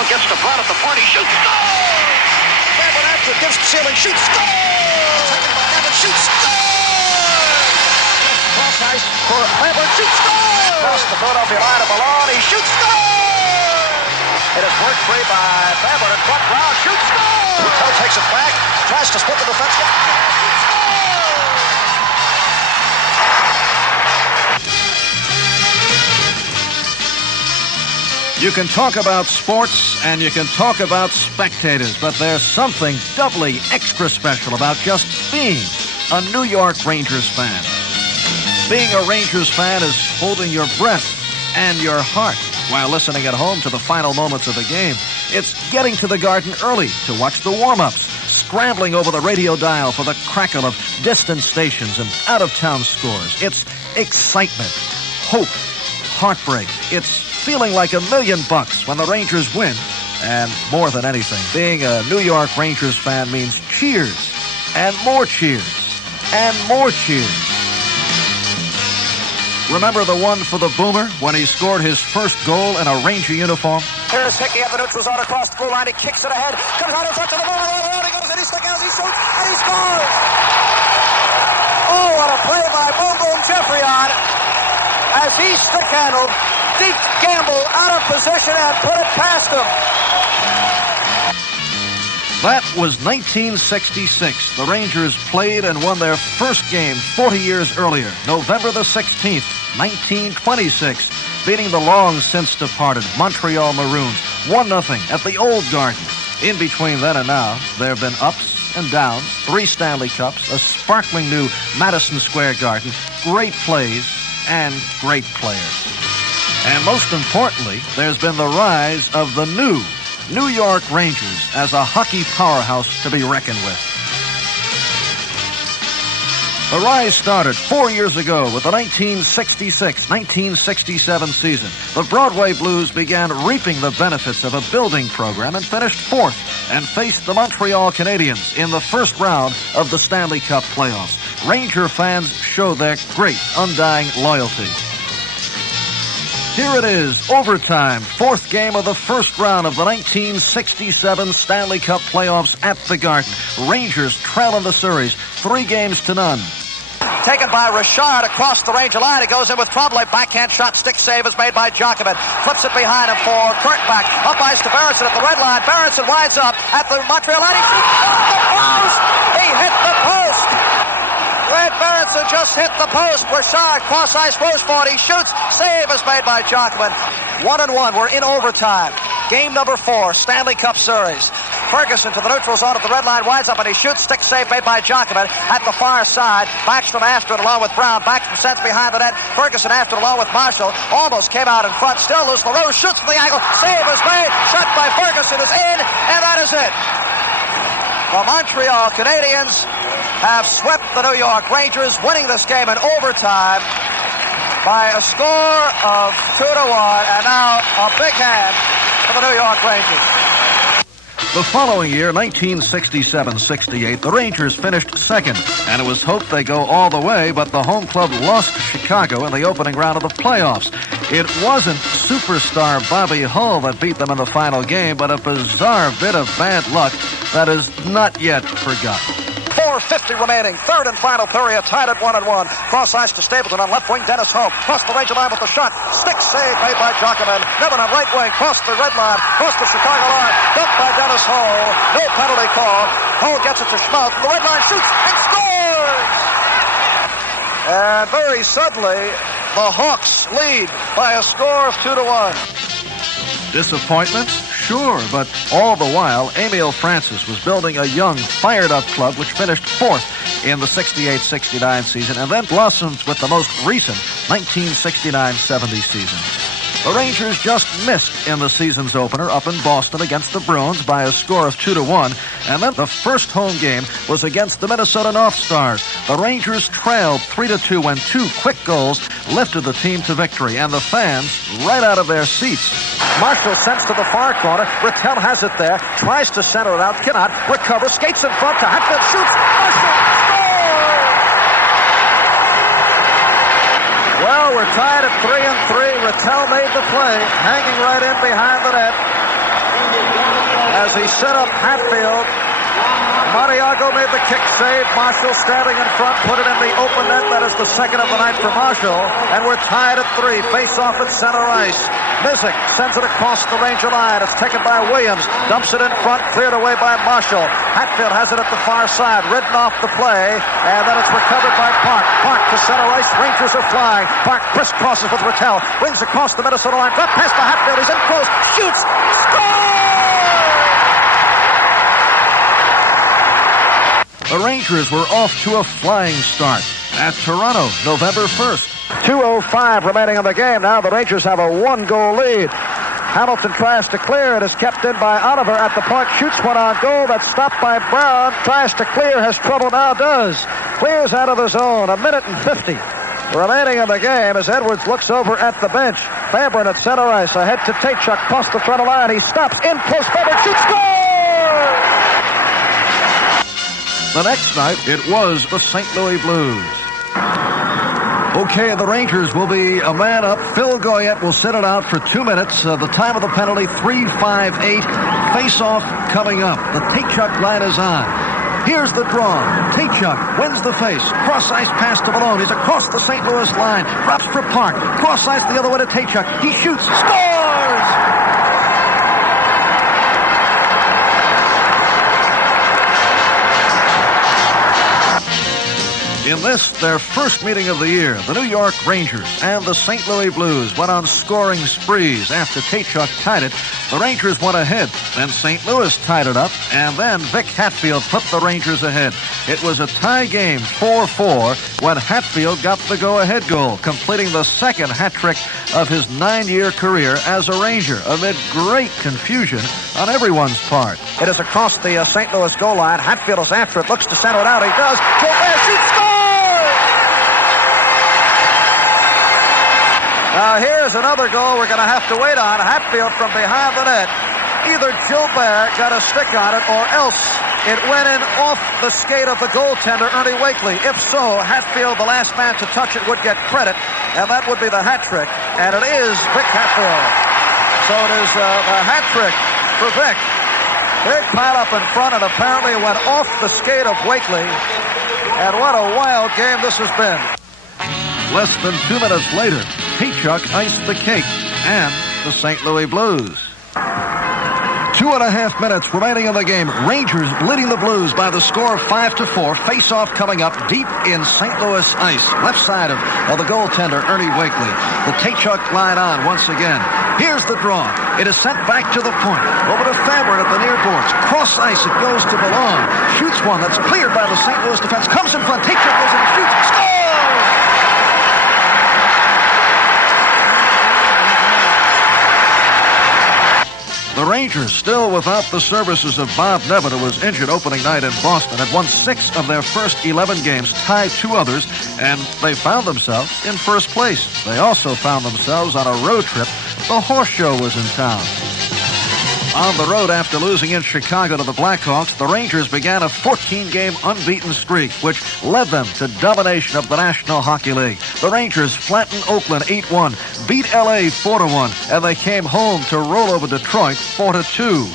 ball gets to Brown at the 40. Shoots. Score! Albert after gives to ceiling. Shoots. Score! Second by Evans. Shoots. Score! Cross ice for Albert. Shoots. Score! Across the Philadelphia line of Malone. He shoots. Score! It is worked free by Albert and front. Brown shoots. Score! Rutel takes it back. Tries to split the defense. Gets it. Shoots. Score! You can talk about sports and you can talk about spectators, but there's something doubly extra special about just being a New York Rangers fan. Being a Rangers fan is holding your breath and your heart while listening at home to the final moments of the game. It's getting to the Garden early to watch the warm-ups, scrambling over the radio dial for the crackle of distant stations and out-of-town scores. It's excitement, hope, heartbreak. It's feeling like $1 million when the Rangers win. And more than anything, being a New York Rangers fan means cheers and more cheers and more cheers. Remember the one for the Boomer when he scored his first goal in a Ranger uniform? Here's Hickey at the neutral zone across the blue line. He kicks it ahead. Comes out in front to the Boomer. All around. He goes in. He sticks out. He shoots. And he scores. Oh, what a play by Boom Boom Jeffrion as he stick-handled Deke Gamble out of position and put it past him. That was 1966. The Rangers played and won their first game 40 years earlier, November the 16th, 1926, beating the long-since-departed Montreal Maroons 1-0 at the Old Garden. In between then and now, there have been ups and downs, 3 Stanley Cups, a sparkling new Madison Square Garden, great plays, and great players. And most importantly, there's been the rise of the new New York Rangers as a hockey powerhouse to be reckoned with. The rise started 4 years ago with the 1966-1967 season. The Broadway Blues began reaping the benefits of a building program and finished 4th and faced the Montreal Canadiens in the first round of the Stanley Cup playoffs. Ranger fans showed their great, undying loyalty. Here it is, overtime, 4th game of the first round of the 1967 Stanley Cup playoffs at the Garden. Rangers trail in the series, 3-0. Taken by Richard across the Ranger line. It goes in with trouble. A backhand shot, stick save is made by Jacobin. Flips it behind him for Kurtback. Up ice to Berenson at the red line. Berenson winds up at the Montreal line. He shoots off the post. He hit the post. Red Berenson just hit the post. Richard cross ice goes for it. He shoots. Save is made by Jacobin. 1-1. We're in overtime. Game number 4, Stanley Cup Series. Ferguson to the neutral zone at the red line, winds up and he shoots. Stick save made by Jacobin at the far side. Backstrom after it along with Brown. Backstrom sent behind the net. Ferguson after it along with Marshall. Almost came out in front. Still loose. LaRose shoots from the angle. Save is made. Shot by Ferguson is in. And that is it. The Montreal Canadiens have swept the New York Rangers, winning this game in overtime by a score of 2-1. And now a big hand for the New York Rangers. The following year, 1967-68, the Rangers finished second, and it was hoped they go all the way, but the home club lost to Chicago in the opening round of the playoffs. It wasn't superstar Bobby Hull that beat them in the final game, but a bizarre bit of bad luck that is not yet forgotten. 4:50 remaining. Third and final period. Tied at 1-1. Cross ice to Stapleton on left wing. Dennis Hope. Cross the Ranger line with the shot. Stick save made by Jacobin. Nevin on right wing. Cross the red line. Cross the Chicago line. Dumped by Dennis Hull. No penalty called. Hull gets it to Schmaltz. The red line shoots and scores! And very suddenly, the Hawks lead by a score of 2-1. Disappointments? Sure, but all the while, Emile Francis was building a young, fired-up club which finished 4th in the 68-69 season and then blossomed with the most recent 1969-70 season. The Rangers just missed in the season's opener up in Boston against the Bruins by a score of 2-1, and then the first home game was against the Minnesota North Stars. The Rangers trailed 3-2 when 2 quick goals lifted the team to victory, and the fans right out of their seats. Marshall sends to the far corner. Rattel has it there. Tries to center it out. Cannot. Recovers. Skates in front to Hatfield. Shoots. Marshall scores! Well, we're tied at 3-3. Rattel made the play. Hanging right in behind the net. as he set up Hatfield. Mariago made the kick save. Marshall standing in front, put it in the open net. That is the second of the night for Marshall. And we're tied at 3. Face off at center ice. Mizik sends it across the Ranger line. It's taken by Williams. Dumps it in front, cleared away by Marshall. Hatfield has it at the far side, ridden off the play, and then it's recovered by Park. Park to center ice. Rangers are flying. Park crisscrosses with Rattel. Brings across the Minnesota line. Drop pass to Hatfield. He's in close. Shoots. Score! The Rangers were off to a flying start at Toronto, November 1st. 2:05 remaining in the game. Now the Rangers have a 1-goal lead. Hamilton tries to clear. It is kept in by Oliver at the point. Shoots one on goal. That's stopped by Brown. Tries to clear. Has trouble now. Does. Clears out of the zone. 1:50 remaining in the game as Edwards looks over at the bench. Fairburn at center ice. Ahead to Tachuk. Across the front line. He stops. In close. Fairburn shoots. Score! The next night, it was the St. Louis Blues. Okay, the Rangers will be a man up. Phil Goyette will sit it out for 2 minutes. The time of the penalty, 3:58. Face-off coming up. The Tachuk line is on. Here's the draw. Tachuk wins the face. Cross-ice pass to Malone. He's across the St. Louis line. Drops for Park. Cross-ice the other way to Tachuk. He shoots. Scores! In this, their first meeting of the year, the New York Rangers and the St. Louis Blues went on scoring sprees. After Tachuk tied it, the Rangers went ahead. Then St. Louis tied it up, and then Vic Hatfield put the Rangers ahead. It was a tie game, 4-4, when Hatfield got the go-ahead goal, completing the second hat trick of his 9-year career as a Ranger, amid great confusion on everyone's part. It is across the St. Louis goal line. Hatfield is after it, looks to center it out. He does. Gobert shoots. Now here's another goal we're going to have to wait on. Hatfield from behind the net. Either Gilbert got a stick on it or else it went in off the skate of the goaltender, Ernie Wakely. If so, Hatfield, the last man to touch it, would get credit, and that would be the hat trick. And it is Vic Hatfield. So it is a hat trick for Vic. Big pile up in front and apparently went off the skate of Wakely. And what a wild game this has been. Less than 2 minutes later, Tachuk iced the cake and the St. Louis Blues. 2.5 minutes remaining in the game. Rangers leading the Blues by the score of 5-4. Face-off coming up deep in St. Louis ice. Left side of the goaltender, Ernie Wakely. The Tachuk line on once again. Here's the draw. It is sent back to the point. Over to Fairburn at the near boards. Cross ice, it goes to Malone. Shoots one that's cleared by the St. Louis defense. Comes in front. Tachuk goes in and shoots. Scores! The Rangers, still without the services of Bob Nevin, who was injured opening night in Boston, had won 6 of their first 11 games, tied 2 others, and they found themselves in first place. They also found themselves on a road trip. The Horse Show was in town. On the road after losing in Chicago to the Blackhawks, the Rangers began a 14-game unbeaten streak, which led them to domination of the National Hockey League. The Rangers flattened Oakland 8-1, beat L.A. 4-1, and they came home to roll over Detroit 4-2.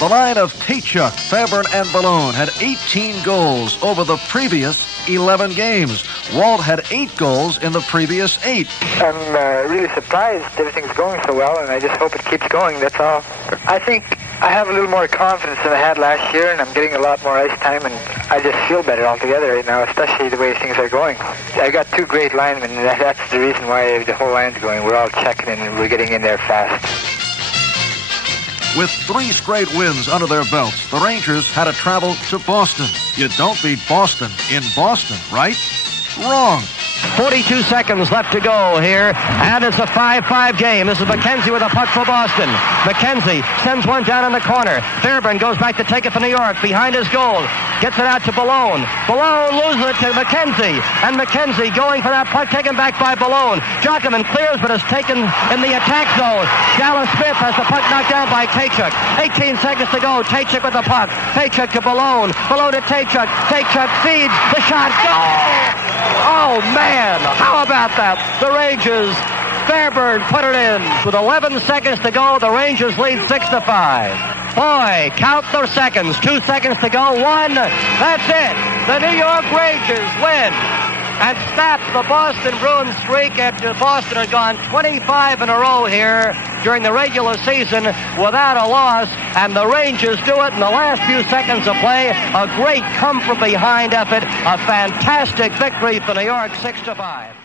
The line of Tachuk, Fairburn, and Malone had 18 goals over the previous 11 games. Walt had 8 goals in the previous 8. I'm really surprised everything's going so well, and I just hope it keeps going, that's all. I think I have a little more confidence than I had last year, and I'm getting a lot more ice time, and I just feel better altogether right now, especially the way things are going. I got 2 great linemen, and that's the reason why the whole line's going. We're all checking in, and we're getting in there fast. With 3 straight wins under their belts, the Rangers had to travel to Boston. You don't beat Boston in Boston, right? Wrong. 42 seconds left to go here, and it's a 5-5 game. This is McKenzie with a puck for Boston. McKenzie sends one down in the corner. Fairburn goes back to take it for New York, behind his goal. Gets it out to Malone. Malone loses it to McKenzie, and McKenzie going for that puck, taken back by Malone. Jockman clears, but is taken in the attack zone. Dallas Smith has the puck knocked down by Tachuk. 18 seconds to go. Tachuk with the puck. Tachuk to Malone. Malone to Tachuk. Tachuk feeds. The shot. Goal! Oh, man, how about that? The Rangers, Fairburn put it in. With 11 seconds to go, the Rangers lead 6-5. Boy, count the seconds. 2 seconds to go. 1. That's it. The New York Rangers win and snap the Boston Bruins streak after Boston had gone 25 in a row here during the regular season without a loss, and the Rangers do it in the last few seconds of play. A great come-from-behind effort, a fantastic victory for New York, 6-5.